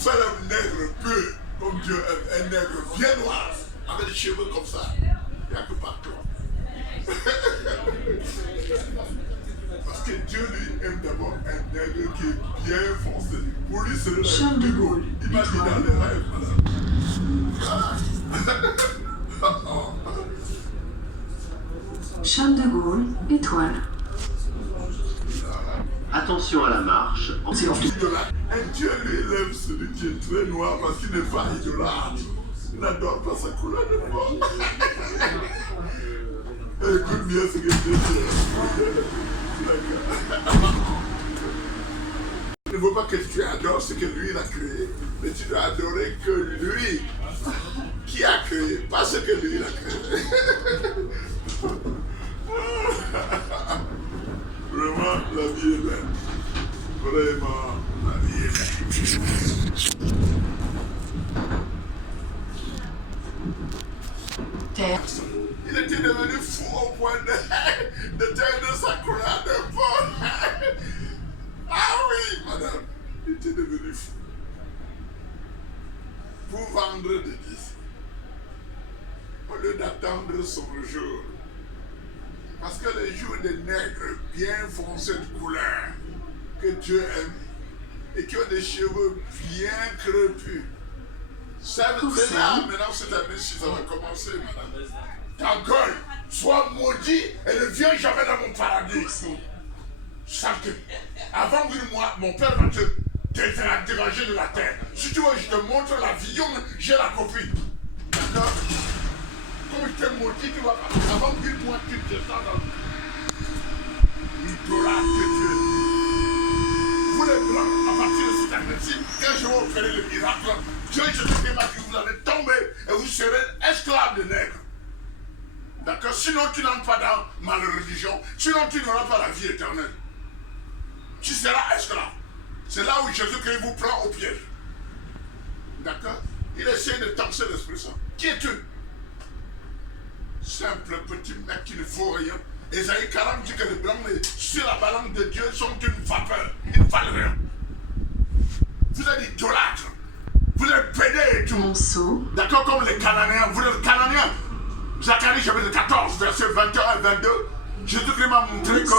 faire un nègre peu, comme Dieu aime, un nègre bien noir, avec les cheveux comme ça, il n'y a que partout. Parce que Dieu lui aime d'abord un nègre qui est bien foncé. Pour lui, c'est le rêve. Il m'a dit dans les rêves, madame. Charles de Gaulle, étoile. Attention à la marche. Un Dieu lui aime celui qui est très noir parce qu'il n'est pas idolâtre. Il n'adore pas sa couleur de peau. Écoute bien ce que je dis. D'accord. Il ne faut pas que tu adores ce que lui il a créé, mais tu dois adorer que lui qui a créé, pas ce que lui il a créé. Vraiment, la vie est belle. Vraiment, la vie est belle. Terre. Il était devenu fou au point de teindre sa couleur de peau. Ah oui, madame, il était devenu fou. Pour vendre des disques, au lieu d'attendre son jour. Parce que le jour des nègres bien foncés de couleur, que Dieu aime, et qui ont des cheveux bien crépus, c'est là, maintenant cette année, si ça va commencer, madame. Ta gueule, sois maudit et ne viens jamais dans mon paradis. Saleté. Avant 8 mois, mon père va te dégager de la terre. Si tu veux, je te montre la vision, j'ai la copie. D'accord? Comme je t'ai maudit, tu vas partir. Avant 8 mois, tu descends dans l'idolâtre que Dieu. Vous les blancs, à partir de cette année-ci, quand je vais opérer le miracle, Dieu, je te dis que vous allez tomber et vous serez esclaves de nègres. D'accord? Sinon, tu n'entres pas dans ma religion. Sinon, tu n'auras pas la vie éternelle. Tu seras esclave. C'est là où Jésus-Christ vous prend au piège. D'accord? Il essaie de tenser l'Esprit Saint. Qui es-tu? Simple petit mec qui ne vaut rien. Ésaïe 40 dit que les blancs sur la balance de Dieu sont une vapeur. Ils ne valent rien. Vous êtes idolâtres. Vous êtes pédés et tout. D'accord? Comme les Cananéens. Vous êtes Cananéens. Zacharie chapitre 14, verset 21 et 22. Jésus-Christ m'a montré que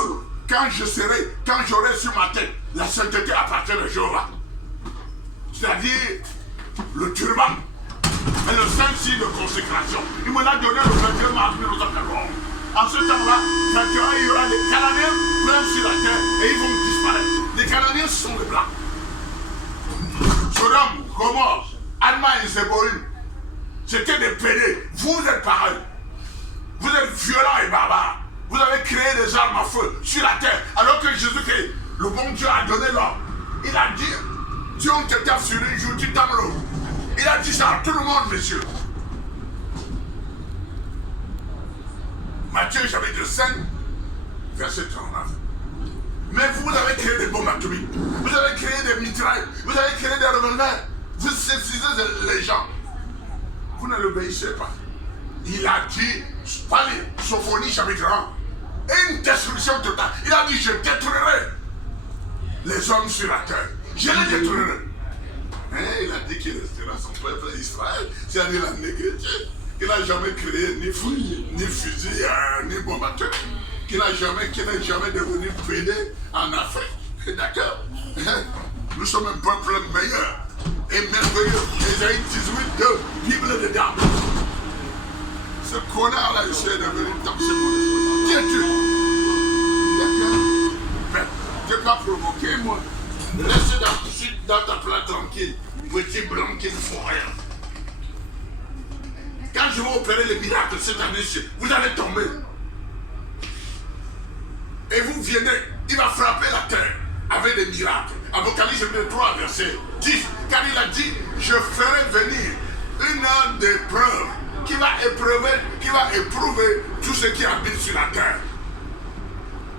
quand j'aurai sur ma tête la sainteté à partir de Jéhovah, c'est-à-dire le turban et le saint signe de consécration, il me l'a donné le 21 mars 1991. En ce temps-là, 21, il y aura des Cananéens pleins sur la terre et ils vont disparaître. Les Cananéens, ce sont les blancs. Sodome, Gomorrhe, Adma et Zéboïm, c'était des pédés. Vous êtes pareils. Vous êtes violents et barbares. Vous avez créé des armes à feu sur la terre. Alors que Jésus-Christ, le bon Dieu, a donné l'ordre. Il a dit, Dieu te tape sur une joue, tu tapes l'eau. Il a dit ça à tout le monde, messieurs. Matthieu chapitre 5, verset 39. Mais vous avez créé des bombes atomiques. Vous avez créé des mitrailles. Vous avez créé des revolvers. Vous sexisez les gens. Vous ne l'obéissez pas. Il a dit, parlez, Sophonie chapitre 1, une destruction totale. Il a dit, je détruirai les hommes sur la terre. Je les détruirai. Et il a dit qu'il restera son peuple Israël, c'est-à-dire la négritude. Il n'a jamais créé ni fusil, ni bombe atomique. Qu'il n'est jamais devenu pédé en Afrique. D'accord? Nous sommes un peuple meilleur et merveilleux. Ésaïe 18, 2, Bible dedans. Ce connard-là, il est devenu danser mon esprit. Qui es-tu? D'accord? Je n'ai pas provoqué, moi. Laissez dans ta place tranquille. Petit blanc qui ne font rien. Quand je vais opérer les miracles cette année-ci, vous allez tomber. Et vous venez, il va frapper la terre avec des miracles. Apocalypse 3, verset 10. Car il a dit, je ferai venir une heure d'épreuve qui va éprouver tout ce qui habite sur la terre.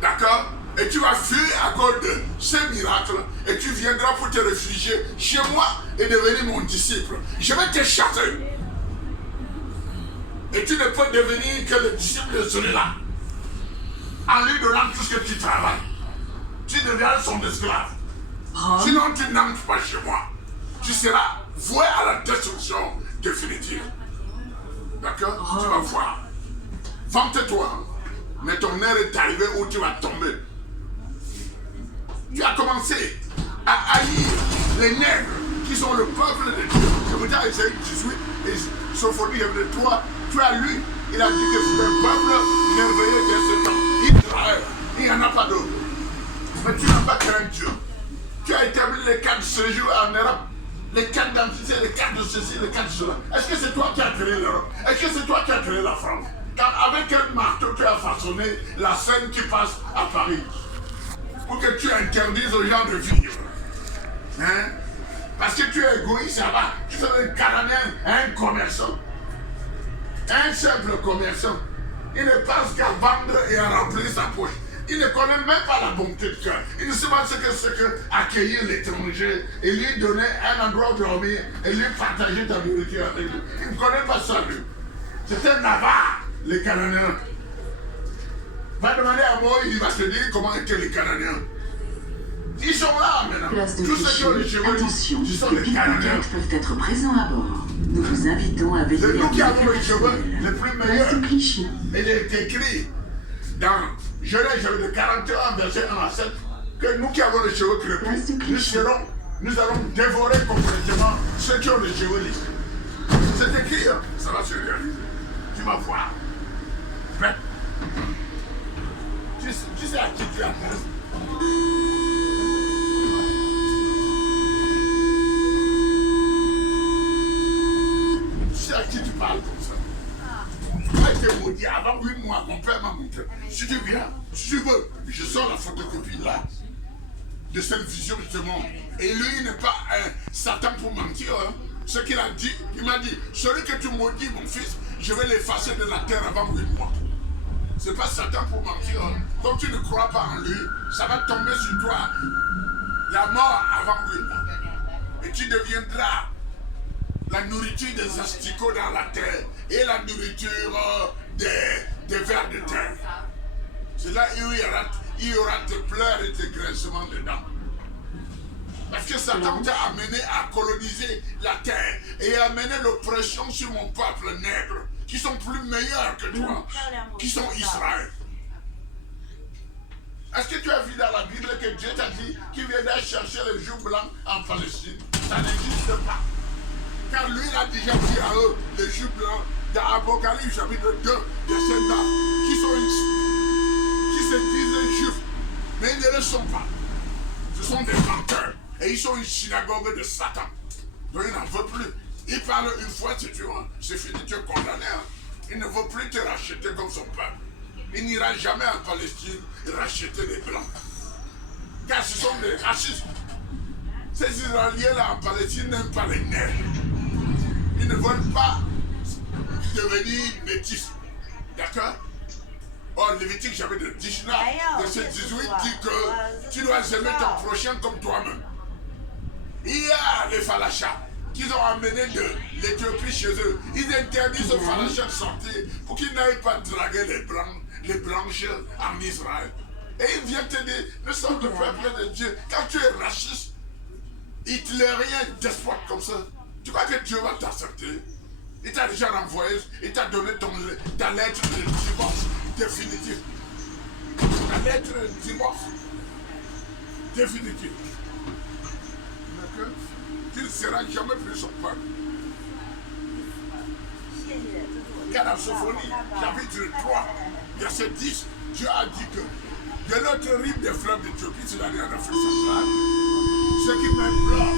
D'accord? Et tu vas fuir à cause de ces miracles et tu viendras pour te réfugier chez moi et devenir mon disciple. Je vais te chasser. Et tu ne peux devenir que le disciple de celui-là. En lui donnant tout ce que tu travailles. Tu deviens son esclave. Sinon tu n'entres pas chez moi. tu seras voué à la destruction définitive. D'accord? Tu vas voir. Vante-toi. Mais ton heure est arrivée où tu vas tomber. Tu as commencé à haïr les nègres qui sont le peuple de Dieu. Je vous dis à Ésaïe 18 et Sophonie de toi, tu as lu, il a dit que c'est un peuple merveilleux de ce temps. Israël, il n'y en a pas d'autre. Mais tu n'as pas craint Dieu. Tu as établi les 4 séjours en Europe, les 4 d'identité, les 4 de ceci, les 4 de cela. Est-ce que c'est toi qui as créé l'Europe? Est-ce que c'est toi qui as créé la France? Car avec quel marteau tu as façonné la Seine qui passe à Paris? Pour que tu interdises aux gens de vivre. Hein? Parce que tu es égoïste là-bas. Tu es un Cananéen, un commerçant. Un simple commerçant. Il ne pense qu'à vendre et à remplir sa poche. Il ne connaît même pas la bonté de cœur. Il ne sait pas ce que accueillir l'étranger et lui donner un endroit où dormir et lui partager ta nourriture avec lui. Il ne connaît pas ça, lui. C'est un avare, les Cananéens. Va demander à moi, il va te dire comment étaient les Cananéens. Ils sont là maintenant. Place de Tous ceux qui ont les cheveux, attention, ils sont les les Cananéens. pickpockets peuvent être présents à bord. Nous vous invitons à veiller C'est nous à qui avons bien les cheveux personnel. les plus Place meilleurs. de Clichy. Il est écrit dans Genèse de 41, verset 1 à 7, que nous qui avons les cheveux crépus, nous allons dévorer complètement ceux qui ont les cheveux lisses. C'est écrit, hein? Ça va se réaliser. Tu vas voir. Prêt? Tu sais à qui tu adresses? Tu sais à qui tu parles comme ça? A été maudit avant 8 mois, mon père m'a montré. Si tu viens, si tu veux, je sors la photocopie là, de cette vision de ce monde. Et lui, il n'est pas un Satan pour mentir. Hein. Ce qu'il a dit, il m'a dit, celui que tu maudis, mon fils, je vais l'effacer de la terre avant 8 mois. C'est pas Satan pour mentir. Hein. Donc tu ne crois pas en lui, ça va tomber sur toi. La mort avant 8 mois. Et tu deviendras la nourriture des asticots dans la terre et la nourriture des vers de terre. C'est là où il y aura tes pleurs et tes graissements dedans. Parce que Satan t'a amené à coloniser la terre et à amener l'oppression sur mon peuple nègre, qui sont plus meilleurs que toi, qui sont Israël. Est-ce que tu as vu dans la Bible que Dieu t'a dit qu'il viendrait chercher les joues blancs en Palestine? Ça n'existe pas. Car lui, il a déjà dit à eux, les Juifs blancs, dans Apocalypse chapitre 2, verset 9, qui se disent juifs, mais ils ne le sont pas. Ce sont des menteurs. Et ils sont une synagogue de Satan. Donc il n'en veut plus. Il parle une fois, c'est fini, tu es condamné. Hein. Il ne veut plus te racheter comme son peuple. Il n'ira jamais en Palestine racheter les blancs. Car ce sont des racistes. Ces Israéliens-là en Palestine n'aiment pas les nègres. Ils ne veulent pas devenir métis. D'accord? Or, Lévitique chapitre 19, verset 18 dit que tu dois aimer ton prochain comme toi-même. Il y a les Falachas qui ont amené de l'Éthiopie chez eux. Ils interdisent aux Falachas de sortir pour qu'ils n'aillent pas draguer les blanches en Israël. Et ils viennent te dire, nous sommes le peuple de Dieu. Quand tu es raciste, hitlérien, despote comme ça, tu crois que Dieu va t'accepter? Il t'a déjà renvoyé, il t'a donné ta lettre de divorce définitive. Ta lettre de divorce définitive. D'accord? Tu ne seras jamais plus son peuple. Car dans Sophonie, chapitre 3, verset 10, Dieu a dit que de l'autre rive des fleuves d'Éthiopie, c'est-à-dire en Afrique centrale, ceux qui m'implorent